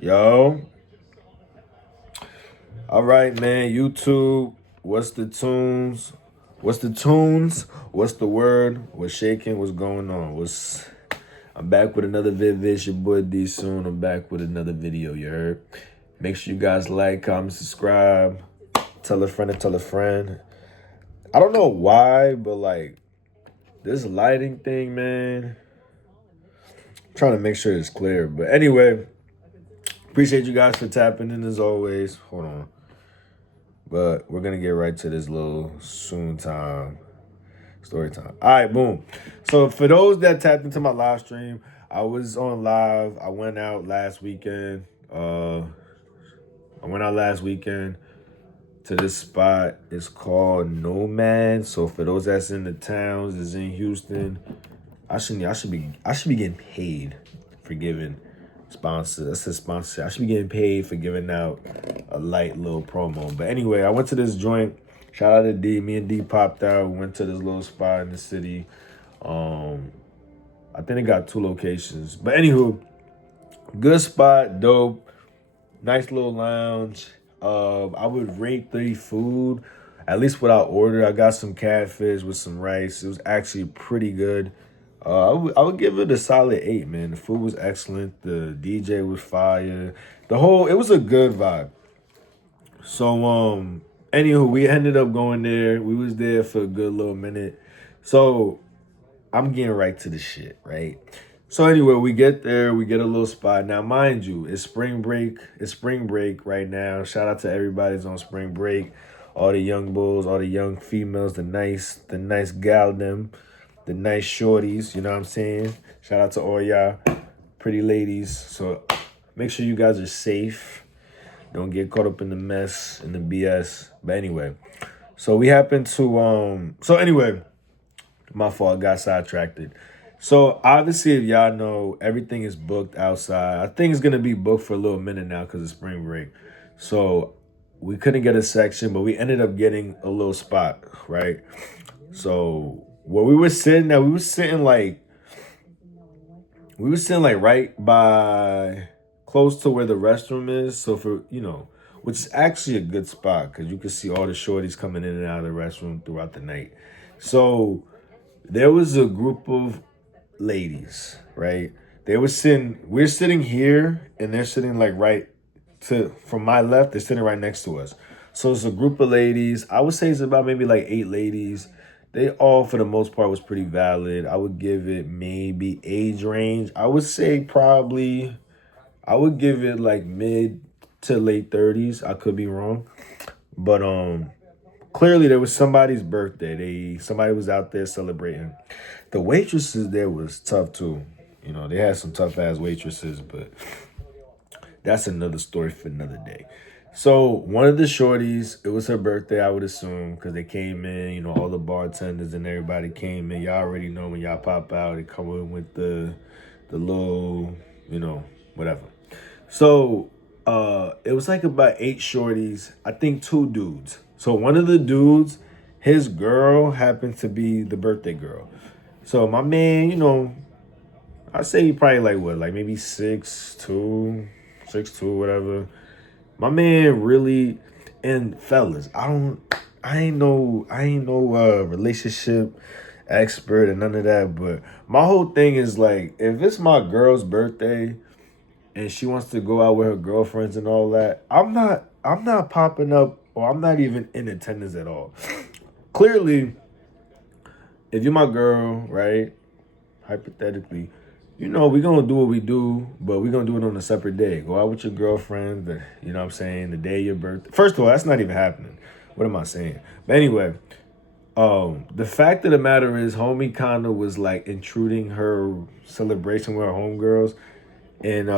Yo. All right, man. YouTube. What's the tunes? What's the tunes? What's the word? What's shaking? What's going on? I'm back with another vid. It's your boy D Soon. I'm back with another video, you heard? Make sure you guys like, comment, subscribe. Tell a friend and tell a friend. I don't know why, but like this lighting thing, man. I'm trying to make sure it's clear. But anyway, appreciate you guys for tapping in as always. Hold on. But we're going to get right to this little story time. All right, boom. So for those that tapped into my live stream, I was on live. I went out last weekend. To this spot. It's called Nomad. So for those that's in the towns, is in Houston, I should be getting paid for giving sponsor. That's a sponsor. I should be getting paid for giving out a light little promo. But anyway, I went to this joint. Shout out to D. Me and D popped out. We went to this little spot in the city. I think it got 2 locations. But anywho, good spot, dope. Nice little lounge. I would rate the food, at least what I ordered. I got some catfish with some rice. It was actually pretty good. I would give it a solid 8, man. The food was excellent. The DJ was fire. It was a good vibe. So, anywho, we ended up going there. We was there for a good little minute. So, I'm getting right to the shit, right? So anyway, we get there, we get a little spot. Now, mind you, it's spring break. It's spring break right now. Shout out to everybody that's on spring break. All the young bulls, all the young females, the nice gal them, the nice shorties, you know what I'm saying? Shout out to all y'all pretty ladies. So make sure you guys are safe. Don't get caught up in the mess and the BS. But anyway, so we happen to my fault, I got sidetracked. So obviously, if y'all know, everything is booked outside. I think it's gonna be booked for a little minute now because of spring break. So we couldn't get a section, but we ended up getting a little spot, right? So where we were sitting at, we were sitting like right by close to where the restroom is. So which is actually a good spot because you can see all the shorties coming in and out of the restroom throughout the night. So there was a group of ladies, right? We're sitting here and they're sitting like from my left, they're sitting right next to us. So it's a group of ladies. I would say it's about maybe like 8 ladies. They all, for the most part, was pretty valid. I would give it maybe age range. I would say I would give it like mid to late 30s. I could be wrong. But clearly there was somebody's birthday. Somebody was out there celebrating. The waitresses there was tough too. You know, they had some tough ass waitresses, but that's another story for another day. So one of the shorties, it was her birthday, I would assume, because they came in, you know, all the bartenders and everybody came in. Y'all already know when y'all pop out, they come in with the little, you know, whatever. So it was like about 8 shorties, I think 2 dudes. So one of the dudes, his girl happened to be the birthday girl. So my man, you know, I say he probably like maybe 6'2", whatever. My man really, and fellas, I ain't no relationship expert and none of that, but my whole thing is like, if it's my girl's birthday and she wants to go out with her girlfriends and all that, I'm not popping up, or I'm not even in attendance at all. Clearly, if you're my girl, right, hypothetically, you know, we're going to do what we do, but we're going to do it on a separate day. Go out with your girlfriend, you know what I'm saying, the day of your birthday. First of all, that's not even happening. What am I saying? But anyway, the fact of the matter is, homie kind of was like intruding her celebration with her homegirls. And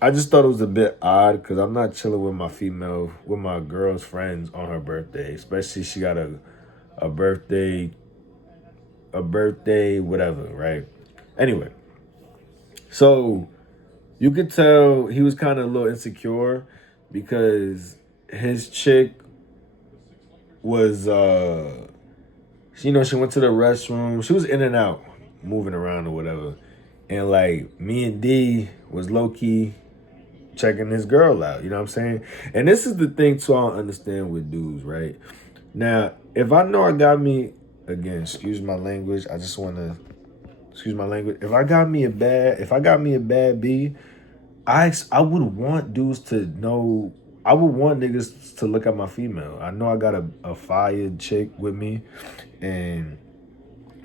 I just thought it was a bit odd because I'm not chilling with my girl's friends on her birthday, especially she got a birthday, whatever, right? Anyway, so you could tell he was kind of a little insecure because his chick was, she went to the restroom. She was in and out, moving around or whatever. And like me and D was low key checking his girl out. You know what I'm saying? And this is the thing too I don't understand with dudes, right? Now, if I know I got me, again, excuse my language, I just want to, excuse my language. If I got me a bad B, I would want dudes to know. I would want niggas to look at my female. I know I got a fire chick with me, and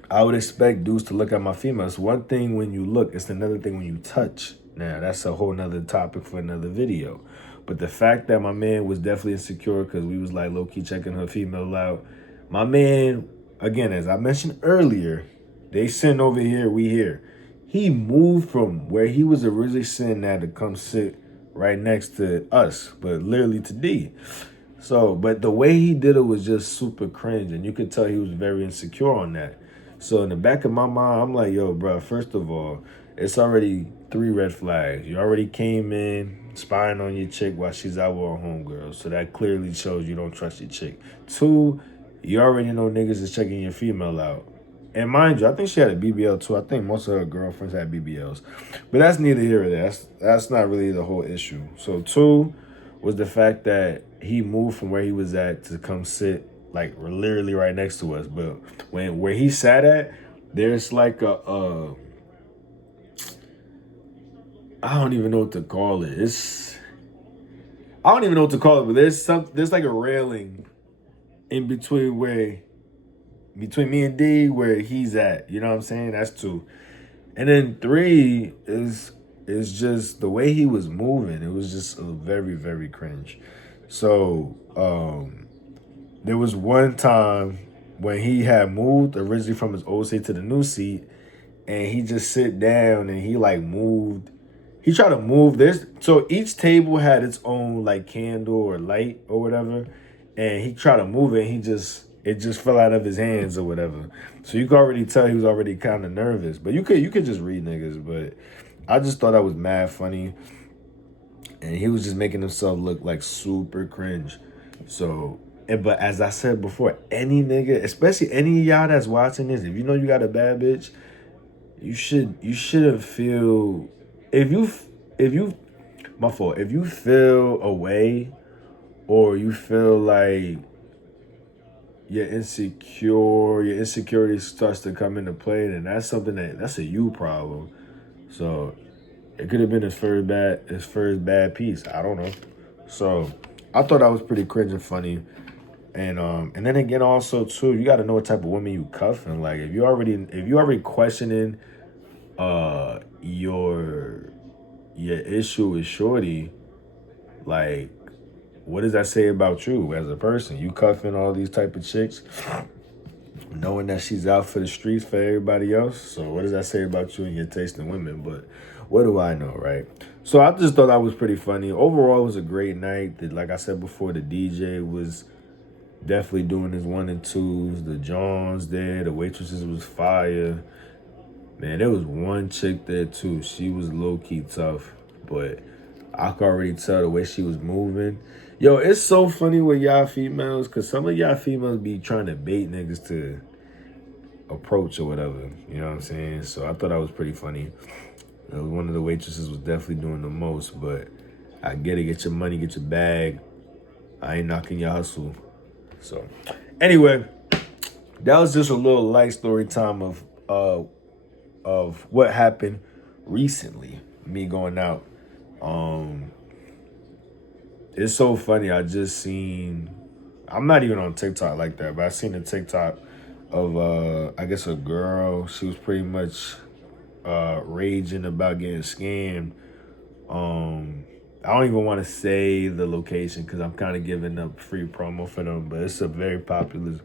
I would expect dudes to look at my female. It's one thing when you look, it's another thing when you touch. Now, that's a whole nother topic for another video. But the fact that my man was definitely insecure because we was like low-key checking her female out. My man, again, as I mentioned earlier, they sitting over here, we here. He moved from where he was originally sitting at to come sit right next to us, but literally to D. So, but the way he did it was just super cringe, and you could tell he was very insecure on that. So in the back of my mind, I'm like, yo, bro, first of all, it's already 3 red flags. You already came in spying on your chick while she's out with her homegirl. So that clearly shows you don't trust your chick. 2, you already know niggas is checking your female out. And mind you, I think she had a BBL too. I think most of her girlfriends had BBLs. But that's neither here or there. That's not really the whole issue. So 2 was the fact that he moved from where he was at to come sit like literally right next to us. But where he sat at, there's like I don't even know what to call it. I don't even know what to call it, but there's like a railing in between me and D where he's at. You know what I'm saying? That's 2. And then 3 is just the way he was moving. It was just very, very cringe. So there was one time when he had moved originally from his old seat to the new seat, and he just sit down and he like moved. He tried to move this. So each table had its own like candle or light or whatever, and he tried to move it. And it just fell out of his hands or whatever. So you could already tell he was already kind of nervous. But you could just read niggas. But I just thought that was mad funny, and he was just making himself look like super cringe. So, but as I said before, any nigga, especially any of y'all that's watching this, if you know you got a bad bitch, you shouldn't feel if you my fault, if you feel away or you feel like your insecurity starts to come into play, then that's something that's a you problem. So it could have been his first bad piece. I don't know. So I thought that was pretty cringe and funny. And then again also too, you gotta know what type of woman you cuffing. Like if you already questioning your issue with shorty, like what does that say about you as a person? You cuffing all these type of chicks, knowing that she's out for the streets for everybody else. So what does that say about you and your taste in women? But what do I know, right? So I just thought that was pretty funny. Overall, it was a great night. Like I said before, the DJ was definitely doing his 1 and 2s. The Johns there, the waitresses was fire. Man, there was one chick there too. She was low-key tough, but I could already tell the way she was moving. Yo, it's so funny with y'all females, because some of y'all females be trying to bait niggas to approach or whatever. You know what I'm saying? So I thought that was pretty funny. One of the waitresses was definitely doing the most, but I get it. Get your money, get your bag. I ain't knocking your hustle. So anyway, that was just a little light story time of what happened recently. Me going out. It's so funny. I just seen. I'm not even on TikTok like that, but I seen a TikTok of I guess a girl. She was pretty much raging about getting scammed. I don't even want to say the location because I'm kind of giving up free promo for them, but it's a very popular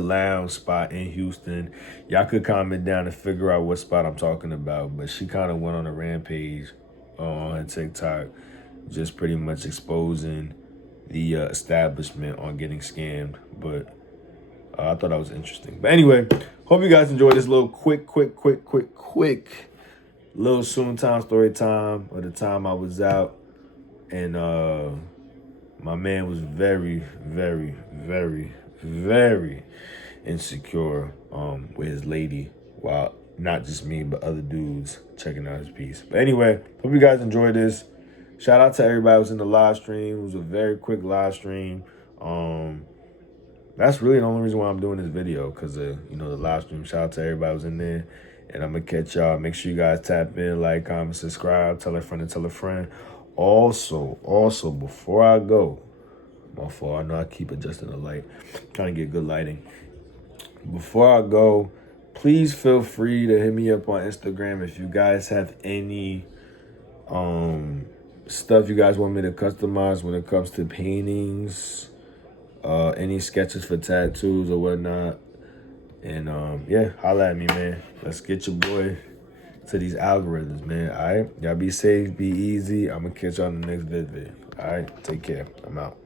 lounge spot in Houston. Y'all could comment down and figure out what spot I'm talking about, but she kind of went on a rampage on TikTok, just pretty much exposing the establishment on getting scammed. But I thought that was interesting. But anyway, hope you guys enjoyed this little quick little soon time story time of the time I was out, and my man was very, very, very, very insecure with his lady while not just me, but other dudes checking out his piece. But anyway, hope you guys enjoyed this. Shout out to everybody who was in the live stream. It was a very quick live stream. That's really the only reason why I'm doing this video, because of, you know, the live stream. Shout out to everybody who was in there. And I'm going to catch y'all. Make sure you guys tap in, like, comment, subscribe, tell a friend and tell a friend. Also, before I go, my fault, I know I keep adjusting the light. I'm trying to get good lighting. Before I go, please feel free to hit me up on Instagram if you guys have any stuff you guys want me to customize when it comes to paintings, any sketches for tattoos or whatnot. And yeah, holla at me, man. Let's get your boy to these algorithms, man. All right, y'all be safe, be easy. I'm gonna catch y'all in the next video. All right, take care. I'm out.